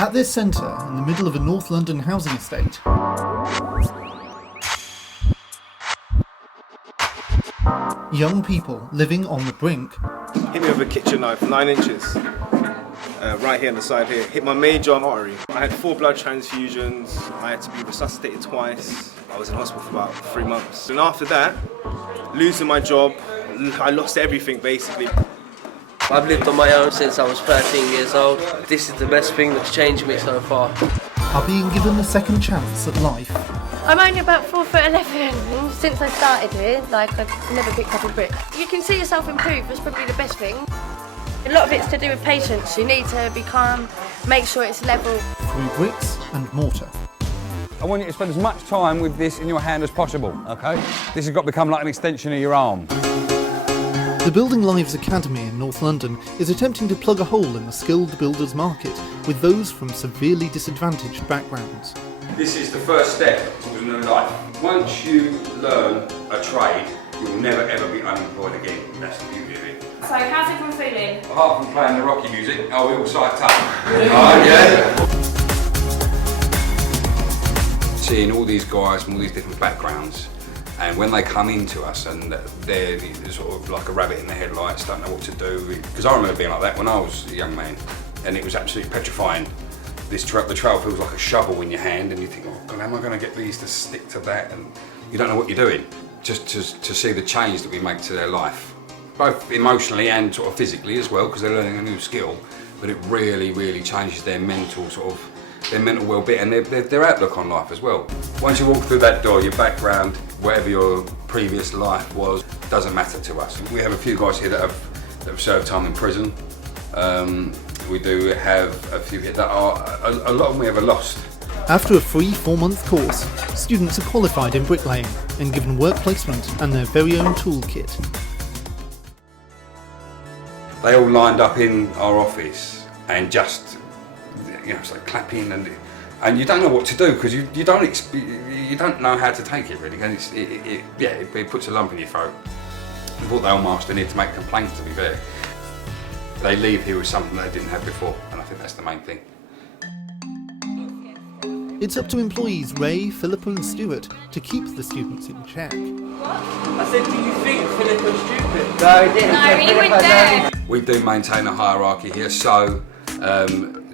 At this centre, in the middle of a North London housing estate, young people living on the brink. Hit me with a kitchen knife, 9 inches, right here on the side here. Hit my major artery. I had 4 blood transfusions. I had to be resuscitated twice. I was in hospital for about 3 months. And after that, losing my job, I lost everything basically. I've lived on my own since I was 13 years old. This is the best thing that's changed me so far. Are being given a second chance at life. I'm only about 4'11". Since I started here, I've never picked up a brick. You can see yourself improve, that's probably the best thing. A lot of it's to do with patience. You need to be calm, make sure it's level. Through bricks and mortar. I want you to spend as much time with this in your hand as possible, okay? This has got to become like an extension of your arm. The Building Lives Academy in North London is attempting to plug a hole in the skilled builders market with those from severely disadvantaged backgrounds. This is the first step towards a new life. Once you learn a trade, you will never ever be unemployed again. That's the beauty of it. So how's everyone feeling? Apart from playing the Rocky music, are we all psyched up? Oh yeah! Seeing all these guys from all these different backgrounds, and when they come into us and they're sort of like a rabbit in the headlights, don't know what to do. Because I remember being like that when I was a young man, and it was absolutely petrifying. The trail feels like a shovel in your hand, and you think, oh God, how am I going to get these to stick to that? And you don't know what you're doing. Just to see the change that we make to their life, both emotionally and sort of physically as well, because they're learning a new skill. But it really, really changes their mental well-being and their outlook on life as well. Once you walk through that door, your background, whatever your previous life was, doesn't matter to us. We have a few guys here that have served time in prison. We do have a few here that are, a lot of them we ever lost. After a free 4-month course, students are qualified in bricklaying and given work placement and their very own toolkit. They all lined up in our office and just, it's like clapping and you don't know what to do because you don't know how to take it really, and it puts a lump in your throat. I thought they all masked in here to make complaints, to be fair. They leave here with something they didn't have before, and I think that's the main thing. It's up to employees Ray, Philippa and Stuart to keep the students in check. I said, do you think Philippa's stupid? No, he went there. We do maintain a hierarchy here, so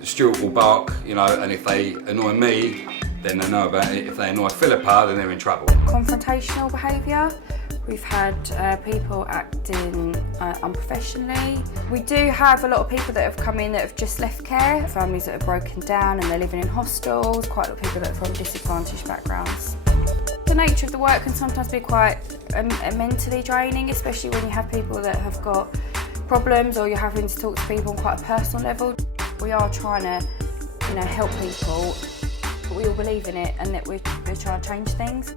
Stuart will bark, and if they annoy me, then they know about it. If they annoy Philippa, then they're in trouble. Confrontational behaviour. We've had people acting unprofessionally. We do have a lot of people that have come in that have just left care, families that are broken down and they're living in hostels, quite a lot of people that are from disadvantaged backgrounds. The nature of the work can sometimes be quite mentally draining, especially when you have people that have got problems or you're having to talk to people on quite a personal level. We are trying to, help people, but we all believe in it and that we're trying to change things.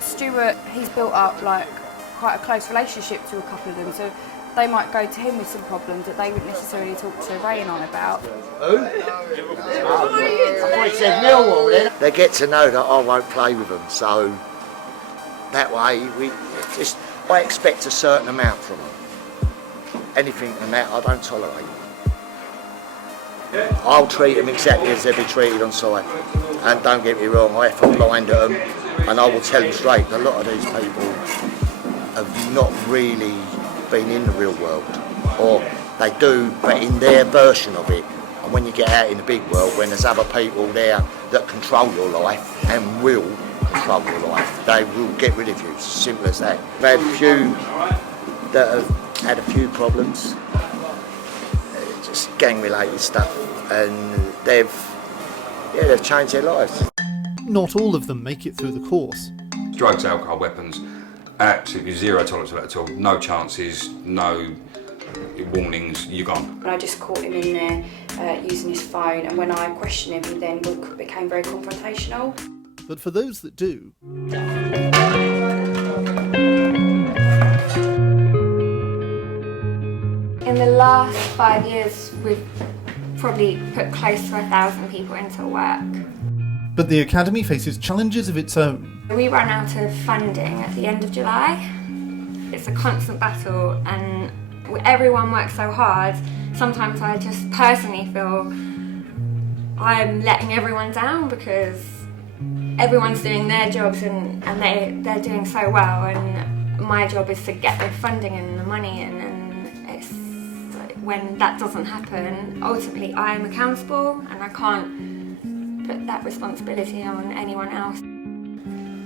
Stuart, he's built up quite a close relationship to a couple of them, so they might go to him with some problems that they wouldn't necessarily talk to Ray and I about. Who? I thought he said Millwall then. They get to know that I won't play with them, so that way I expect a certain amount from them. Anything from that I don't tolerate. I'll treat them exactly as they'd be treated on site. And don't get me wrong, I have to blind at them. And I will tell you straight, a lot of these people have not really been in the real world. Or they do, but in their version of it. And when you get out in the big world, when there's other people there that control your life and will control your life, they will get rid of you. It's as simple as that. We've had a few that have had a few problems, just gang-related stuff, and they've changed their lives. Not all of them make it through the course. Drugs, alcohol, weapons, absolutely zero tolerance for that at all. No chances, no warnings, you're gone. I just caught him in there using his phone, and when I questioned him, he then became very confrontational. But for those that do, In the last 5 years, we've probably put close to 1,000 people into work. but the Academy faces challenges of its own. We ran out of funding at the end of July. It's a constant battle, and Everyone works so hard. Sometimes I just personally feel I'm letting everyone down because everyone's doing their jobs and they're doing so well, and my job is to get the funding and the money in, and it's when that doesn't happen, ultimately I am accountable and I can't put that responsibility on anyone else.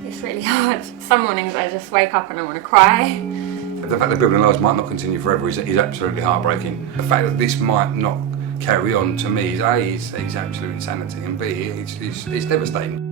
It's really hard. Some mornings I just wake up and I want to cry. The fact that building lives might not continue forever is absolutely heartbreaking. The fact that this might not carry on, to me, is A, it's absolute insanity, and B, it's devastating.